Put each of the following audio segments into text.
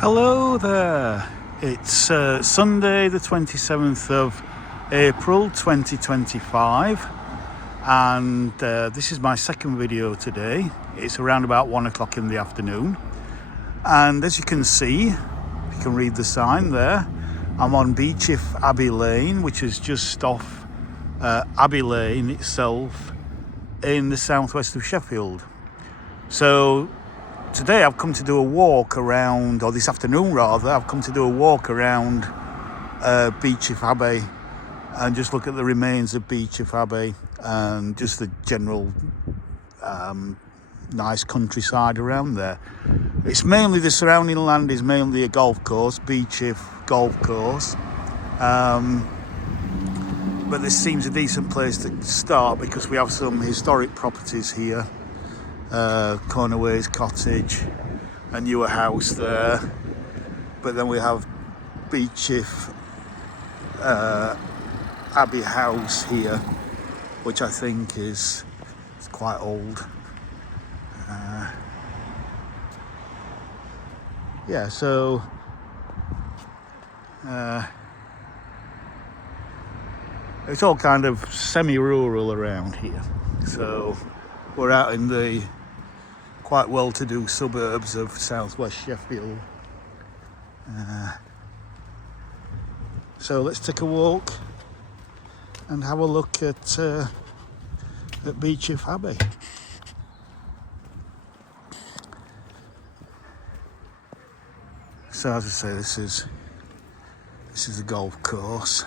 Hello there, it's Sunday the 27th of April 2025 and this is my second video today. It's around about 1 o'clock in the afternoon and as you can see, if you can read the sign there, I'm on Beauchief Abbey Lane, which is just off Abbey Lane itself in the southwest of Sheffield. So today I've come to do a walk around, or this afternoon rather, I've come to do a walk around Beauchief Abbey and just look at the remains of Beauchief Abbey and just the general nice countryside around there. It's mainly, the surrounding land is mainly a golf course, Beauchief Golf Course, but this seems a decent place to start because we have some historic properties here. Cornerways Cottage, a newer house there, but then we have Beauchief Abbey House here, which I think is quite old. Yeah, so it's all kind of semi-rural around here. So we're out in the quite well-to-do suburbs of southwest Sheffield. So let's take a walk and have a look at Beauchief Abbey. So as I say, this is a golf course.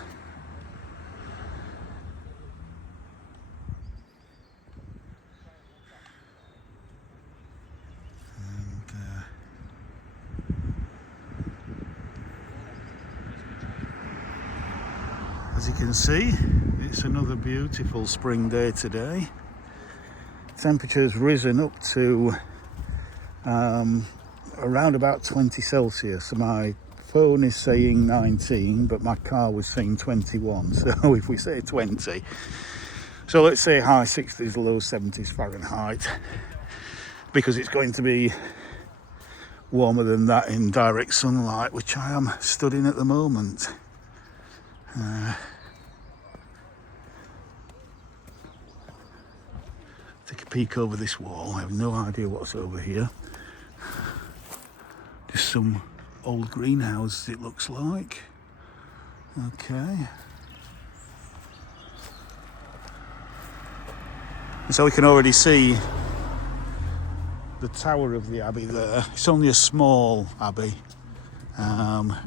As you can see, it's another beautiful spring day today. Temperature's risen up to around about 20 Celsius. My phone is saying 19, but my car was saying 21. So if we say 20, so let's say high 60s, low 70s Fahrenheit, because it's going to be warmer than that in direct sunlight, which I am stood in at the moment. Take a peek over this wall. I have no idea what's over here. Just some old greenhouses, it looks like. Okay. And so we can already see the tower of the abbey there. It's only a small abbey.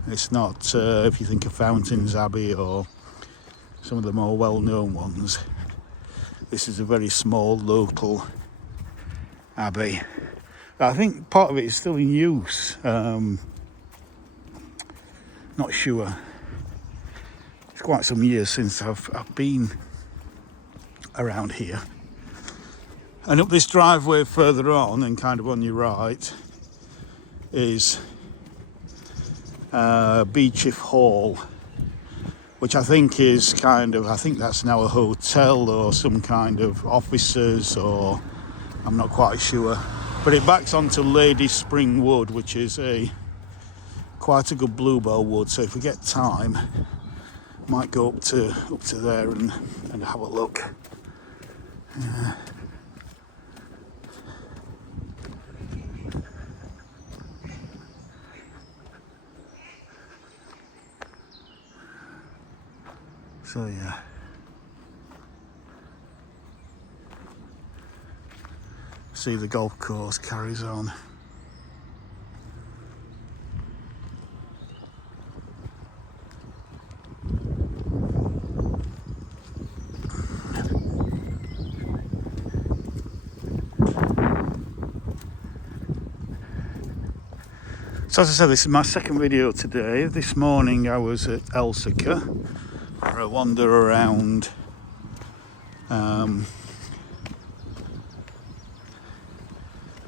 It's not, if you think of Fountains Abbey or some of the more well-known ones. This is a very small local abbey. I think part of it is still in use. Not sure. It's quite some years since I've been around here. And up this driveway further on, and kind of on your right, is Beauchief Hall, which I think is I think that's now a hotel or some kind of offices, or I'm not quite sure. But it backs onto Lady Spring Wood, which is quite a good bluebell wood. So if we get time, might go up to there and have a look. So yeah. See, the golf course carries on. So as I said, this is my second video today. This morning I was at Elsica for a wander around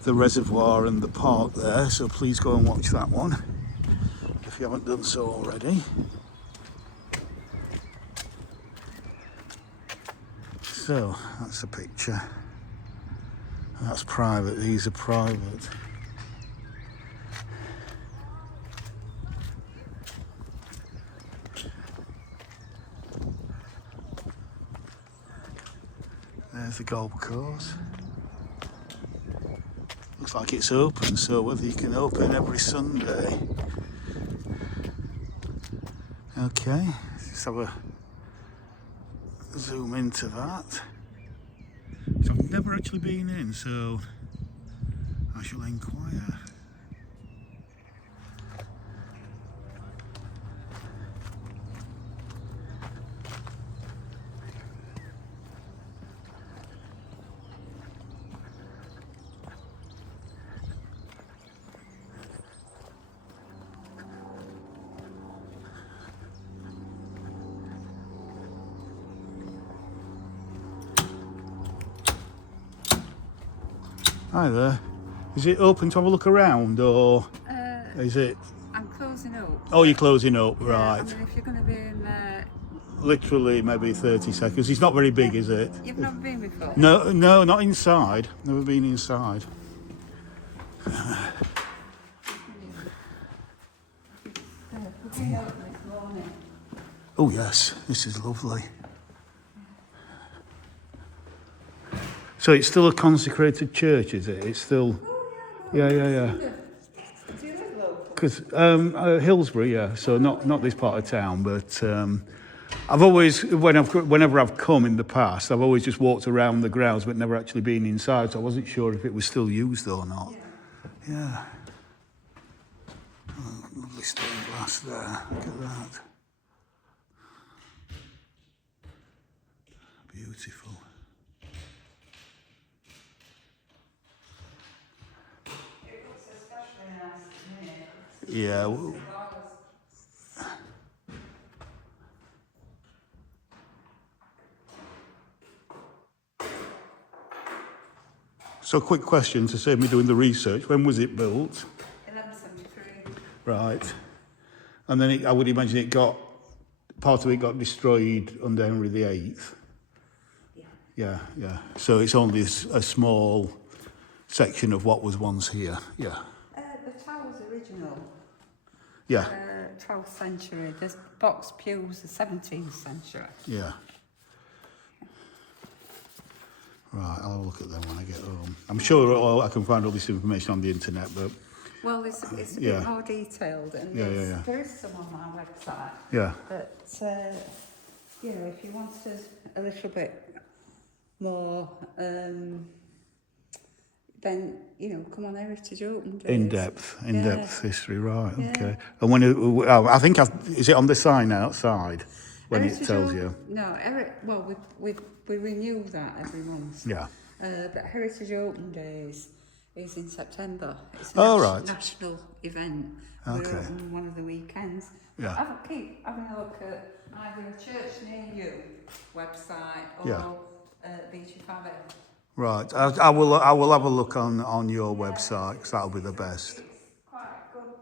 the reservoir and the park there, so please go and watch that one if you haven't done so already. So that's a picture. That's private. These are private. There's the golf course. Looks like it's open, so whether you can open every Sunday. Okay, let's have a zoom into that. So I've never actually been in, so I shall inquire. Hi there. Is it open to have a look around, or is it? I'm closing up. Oh, you're closing up, Yeah, right. I mean, if you're going to be in there... Literally maybe 30 seconds. It's not very big, is it? You've not been before? No, no, not inside. Never been inside. Oh yes, this is lovely. So it's still a consecrated church, is it? It's still... Yeah. Do you live local? Because Hillsbury, yeah. So not this part of town, but I've always, whenever I've come in the past, I've always just walked around the grounds, but never actually been inside. So I wasn't sure if it was still used or not. Yeah. Oh, lovely stained glass there. Look at that. Beautiful. It looks especially nice to me. Yeah. So, quick question to save me doing the research. When was it built? 1173. Right. And then I would imagine part of it got destroyed under Henry VIII. Yeah. So it's only a small section of what was once here. Yeah. The tower's original. Yeah. 12th century. There's box pews, the 17th century. Yeah. Right, I'll have a look at them when I get home. I'm sure I can find all this information on the internet, but... Well, it's a bit more detailed, and there is some on my website. Yeah. But, you know, if you wanted a little bit more, then, you know, come on Heritage Open Days. In-depth history, right, okay. And when I think, is it on the sign outside when Heritage it tells you? No, we renew that every month. Yeah. But Heritage Open Days is in September. It's a national event. Okay. We're open one of the weekends. Yeah. Keep having a look at either a church near you website or Beauchief Abbey. Right, I will have a look on your website, because that'll be the best. It's quite good.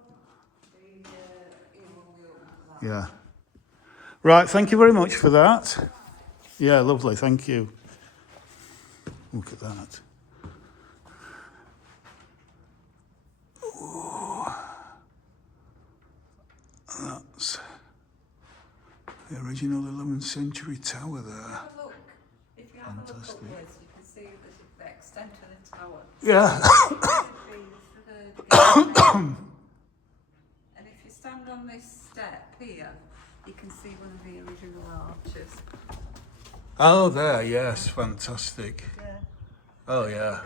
Yeah. Right, thank you very much for that. Yeah, lovely, thank you. Look at that. Ooh. That's the original 11th century tower there. Look, if you have a look upwards, you can see the extent of the tower. Yeah. And if you stand on this step here, you can see one of the original arches. Oh, there, yes, fantastic. Yeah. Oh, yeah,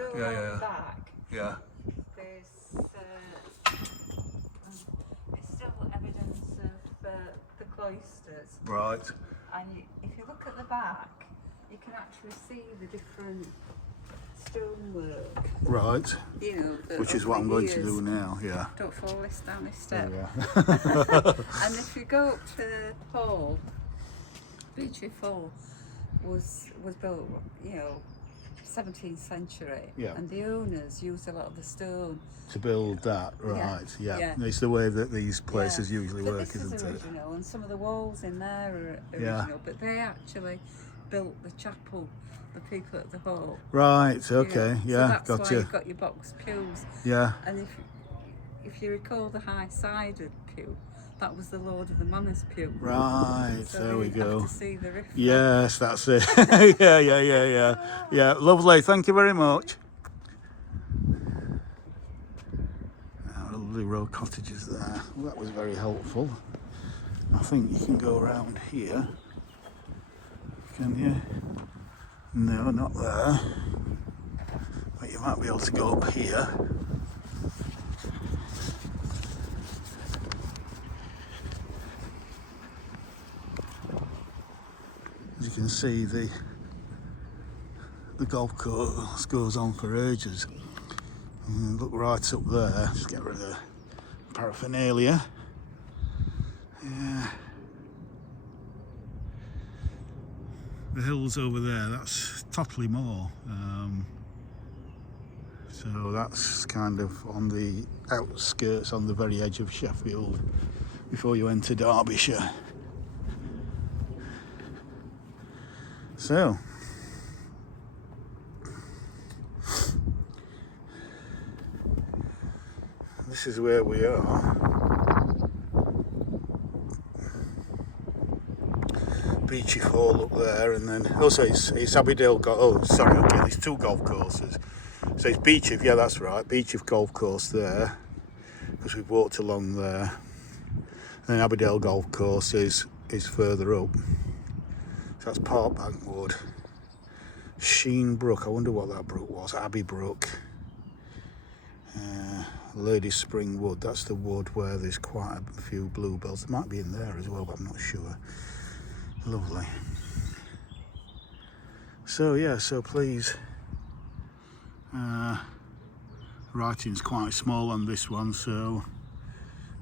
Back, yeah. there's still evidence of the cloisters. Right. And if you look at the back, you can actually see the different stonework. Right. You know, Which is what I'm going to do now, yeah. Don't fall down this step. Yeah. And if you go up to the hall, Beauchief Hall was built, you know, 17th century. Yeah. And the owners used a lot of the stone. To build that, right, yeah. It's the way that these places usually work, isn't it? Original, and some of the walls in there are original, but they actually built the chapel, the people at the hall. Right, okay, You know? yeah, So that's got why you. you've got your box pews. Yeah. And if you recall the high-sided pew, that was the Lord of the Manors Pew. Right, So there we you go. have to see the riff. Yes, that's it. Yeah, lovely. Thank you very much. Lovely row cottages there. Well, that was very helpful. I think you can go around here. Can you? No, not there. But you might be able to go up here. As you can see, the golf course goes on for ages. And look right up there. Just get rid of the paraphernalia. Yeah. The hills over there, that's Totley Moor. So that's kind of on the outskirts, on the very edge of Sheffield, before you enter Derbyshire. So, this is where we are. Beauchief Hall up there, and then also it's Abbeydale. Okay, there's two golf courses. So it's Beauchief, yeah, that's right, Beauchief Golf Course there, because we've walked along there. And then Abbeydale Golf Course is further up. So that's Parkbank Wood. Sheen Brook, I wonder what that brook was. Abbey Brook. Lady Spring Wood, that's the wood where there's quite a few bluebells. There might be in there as well, but I'm not sure. Lovely. So yeah, so please, writing's quite small on this one, so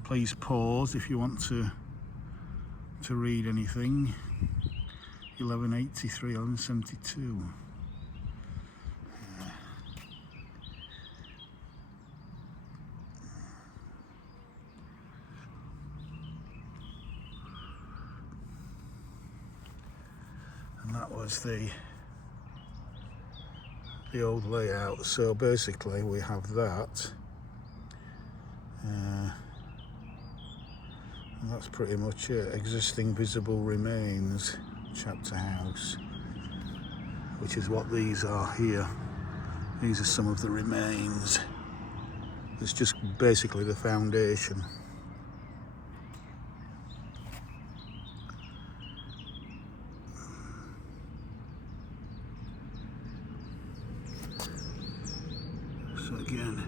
please pause if you want to read anything. 1183, 1172. And that was the old layout. So basically we have that, and that's pretty much it. Existing visible remains, chapter house, which is what these are here. These are some of the remains. It's just basically the foundation. So again,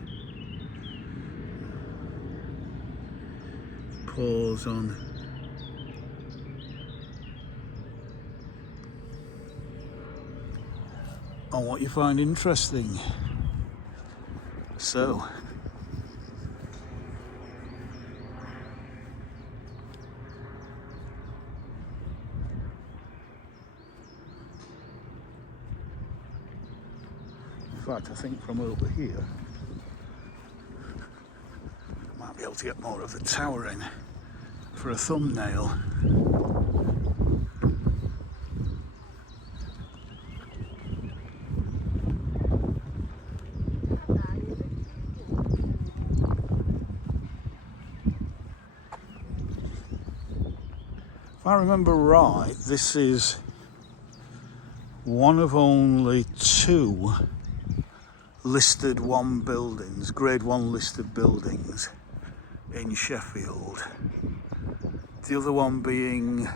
pause on what you find interesting. So in fact, I think from over here I might be able to get more of the tower in for a thumbnail. If I remember right, this is one of only two listed buildings, grade 1 listed buildings in Sheffield. The other one being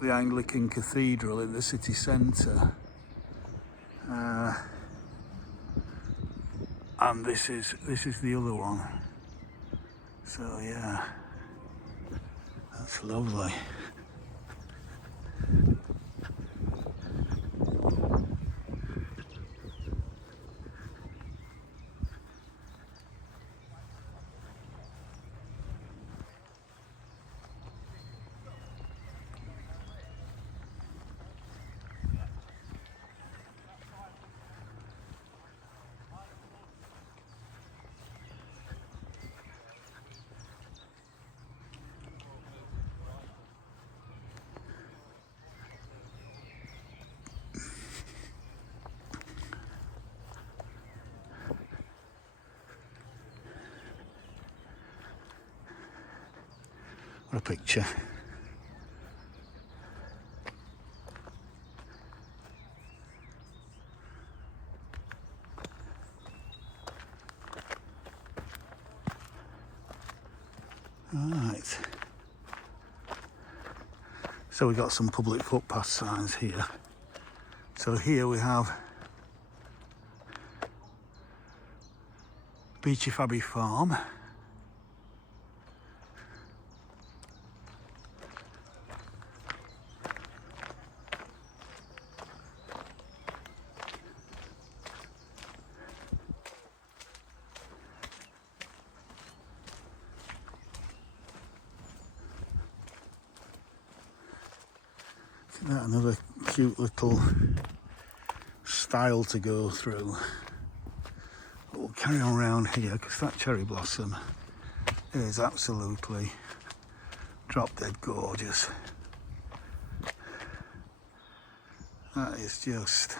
the Anglican Cathedral in the city centre. And this is the other one. So yeah, that's lovely. What a picture. Right. So we got some public footpath signs here. So here we have Beauchief Abbey Farm. Isn't that another cute little stile to go through? But we'll carry on around here because that cherry blossom is absolutely drop dead gorgeous. That is just,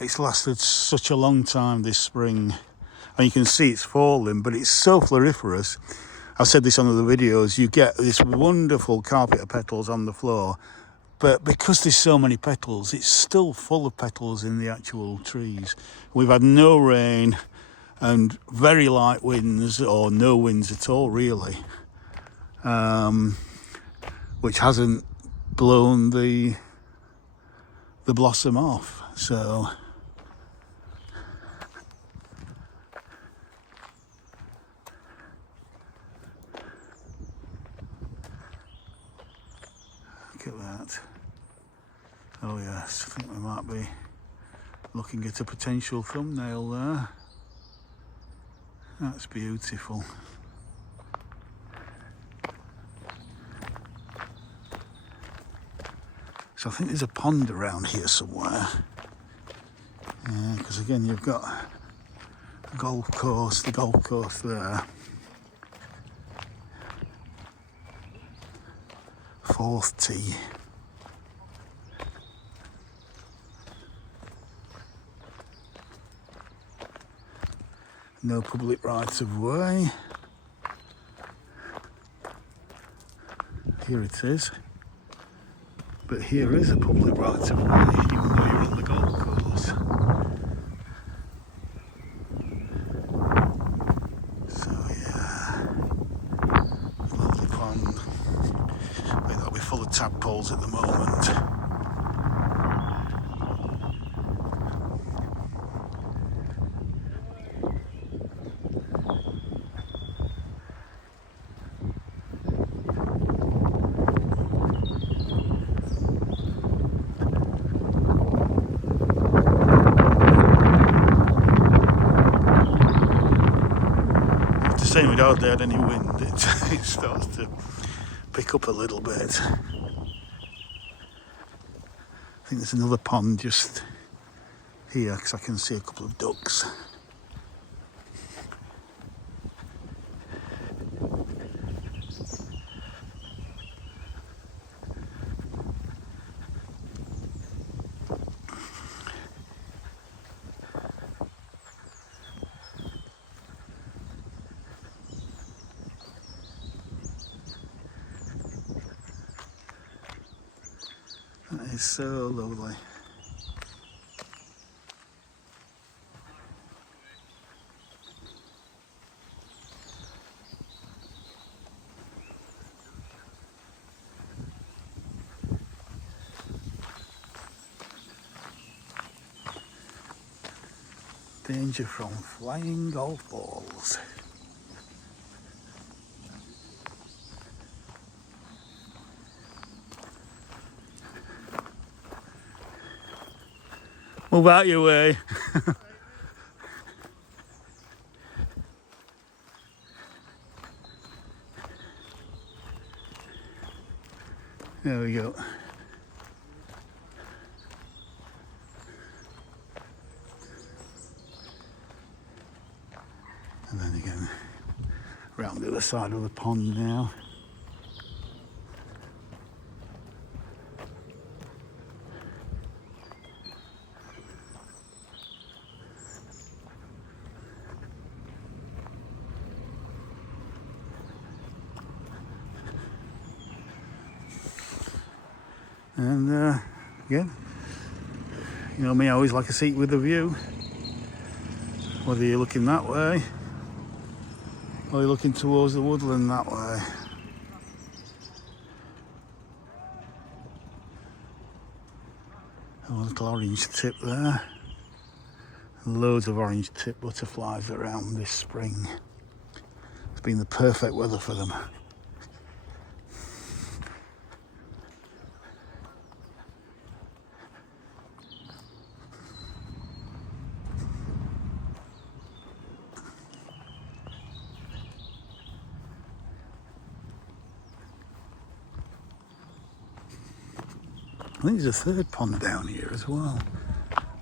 it's lasted such a long time this spring, and you can see it's falling, but it's so floriferous. I've said this on other videos, you get this wonderful carpet of petals on the floor, but because there's so many petals, it's still full of petals in the actual trees. We've had no rain and very light winds, or no winds at all really, which hasn't blown the blossom off. So look at that. Oh yes, I think we might be looking at a potential thumbnail there. That's beautiful. So I think there's a pond around here somewhere. Because again, you've got a golf course, the golf course there. Fourth tee. No public rights of way. Here it is. But here is a public right of way, even though you're on the golf course. So yeah, lovely pond. I think that'll be full of tadpoles at the moment. Same with hardly had any wind, it starts to pick up a little bit. I think there's another pond just here because I can see a couple of ducks. That is so lovely. Danger from flying golf balls. Move out your way. There we go. And then again, round the other side of the pond now. And again, you know me, I always like a seat with a view. Whether you're looking that way or you're looking towards the woodland that way. A little orange tip there. Loads of orange tip butterflies around this spring. It's been the perfect weather for them. I think there's a third pond down here as well.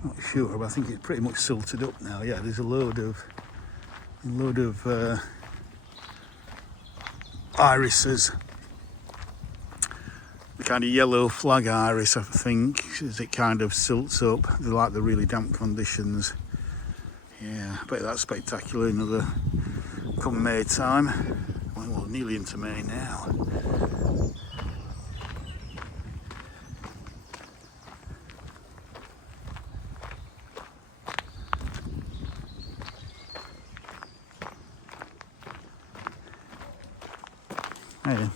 Not sure, but I think it's pretty much silted up now. Yeah, there's a load of irises. The kind of yellow flag iris, I think, as it kind of silts up. They like the really damp conditions. Yeah, I bet that's spectacular. Another come May time. Well, nearly into May now. Hey.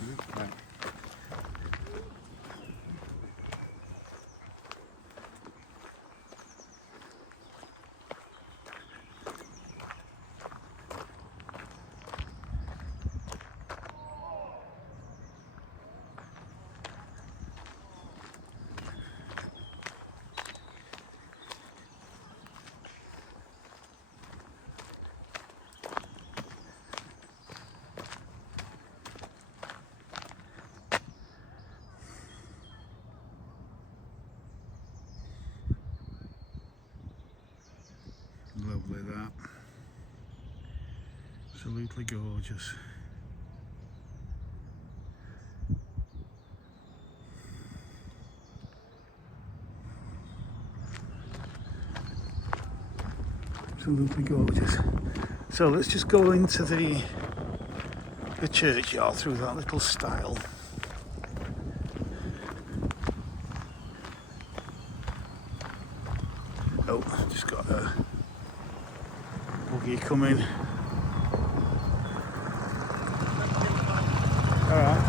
Lovely that. Absolutely gorgeous. Absolutely gorgeous. So let's just go into the churchyard through that little stile. Oh, just got a buggy coming. Alright.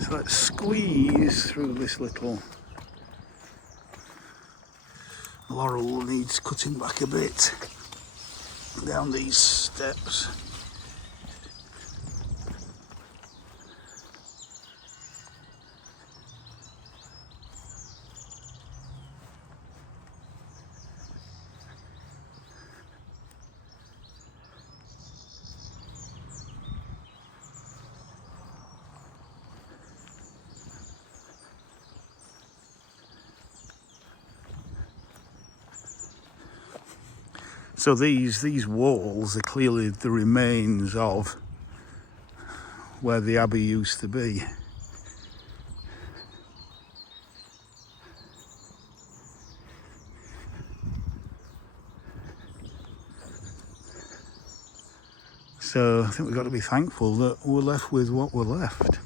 So let's squeeze through this little laurel. Needs cutting back a bit down these steps. So these walls are clearly the remains of where the Abbey used to be. So I think we've got to be thankful that we're left with what we're left.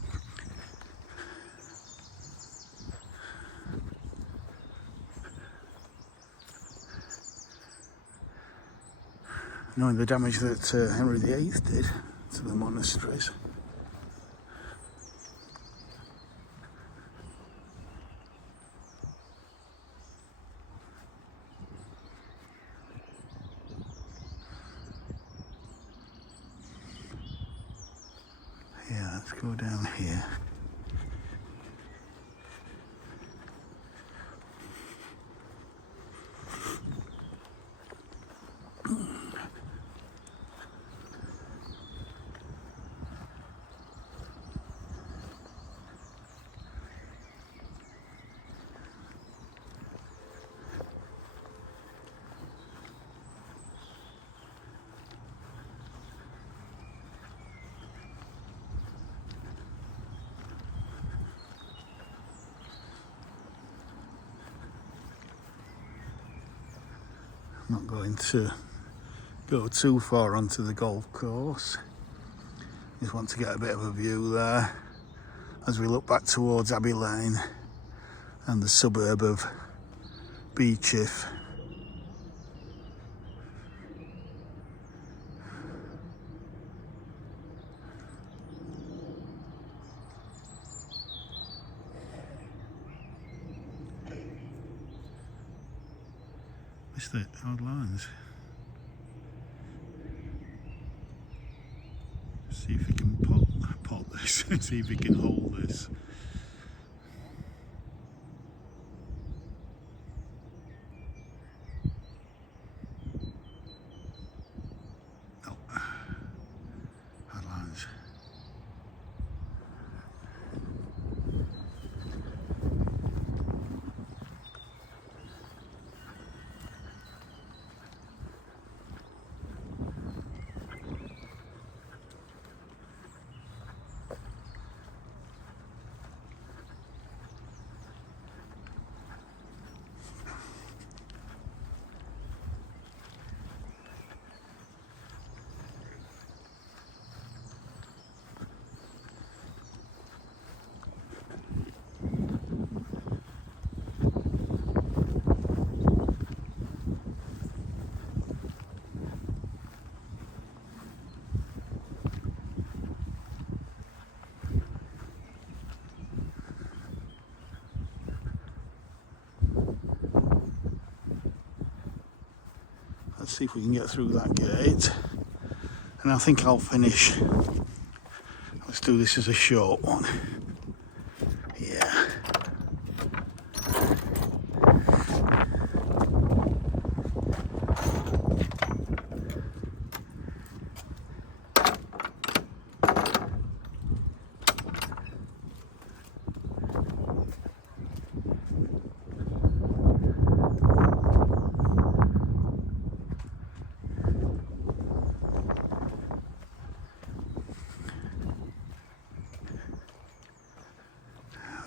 Knowing the damage that Henry VIII did to the monasteries. Yeah, let's go down here. not going to go too far onto the golf course. Just want to get a bit of a view there as we look back towards Abbey Lane and the suburb of Beauchief. Missed it, odd lines. See if we can pot this, see if we can hold this. No, hard lines. Let's see if we can get through that gate, and I think I'll finish. Let's do this as a short one. Yeah.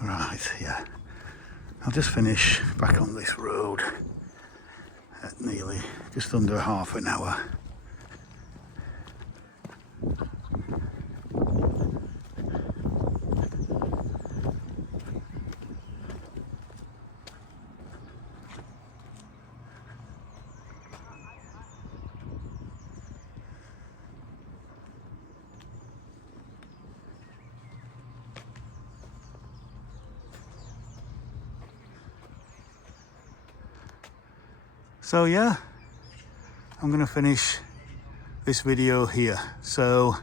Right, yeah. I'll just finish back on this road at nearly just under half an hour. So yeah, I'm going to finish this video here. So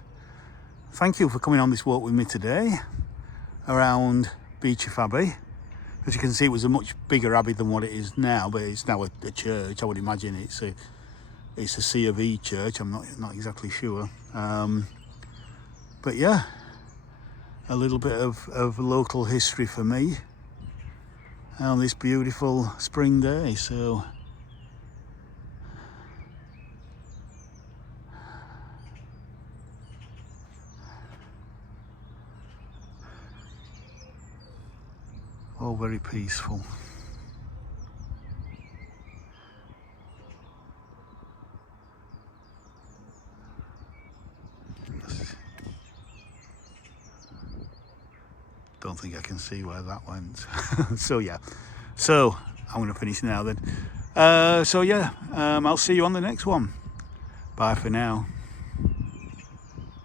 thank you for coming on this walk with me today around Beauchief Abbey. As you can see, it was a much bigger abbey than what it is now, but it's now a church. I would imagine it's a C of E church. I'm not exactly sure. But yeah, a little bit of local history for me on this beautiful spring day. So all very peaceful. Don't think I can see where that went. So yeah, so I'm going to finish now then. So yeah, I'll see you on the next one. Bye for now.